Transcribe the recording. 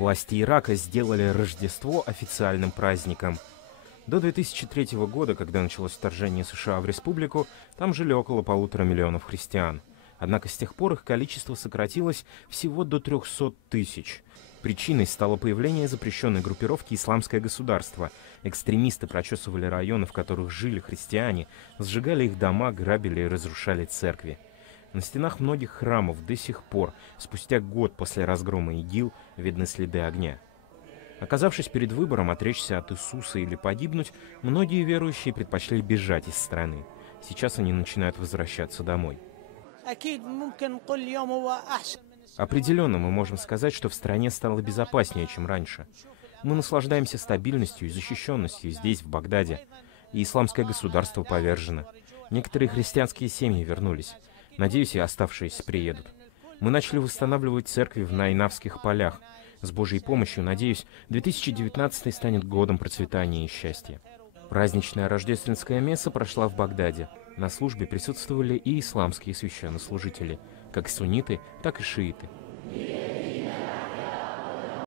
Власти Ирака сделали Рождество официальным праздником. До 2003 года, когда началось вторжение США в республику, там жили около 1,5 миллиона христиан. Однако с тех пор их количество сократилось всего до 300 тысяч. Причиной стало появление запрещенной группировки «Исламское государство». Экстремисты прочесывали районы, в которых жили христиане, сжигали их дома, грабили и разрушали церкви. На стенах многих храмов до сих пор, спустя год после разгрома ИГИЛ, видны следы огня. Оказавшись перед выбором отречься от Иисуса или погибнуть, многие верующие предпочли бежать из страны. Сейчас они начинают возвращаться домой. Определенно мы можем сказать, что в стране стало безопаснее, чем раньше. Мы наслаждаемся стабильностью и защищенностью здесь, в Багдаде. И исламское государство повержено. Некоторые христианские семьи вернулись. Надеюсь, и оставшиеся приедут. Мы начали восстанавливать церкви в Найнавских полях. С Божьей помощью, надеюсь, 2019 станет годом процветания и счастья. Праздничная рождественская месса прошла в Багдаде. На службе присутствовали и исламские священнослужители, как сунниты, так и шииты.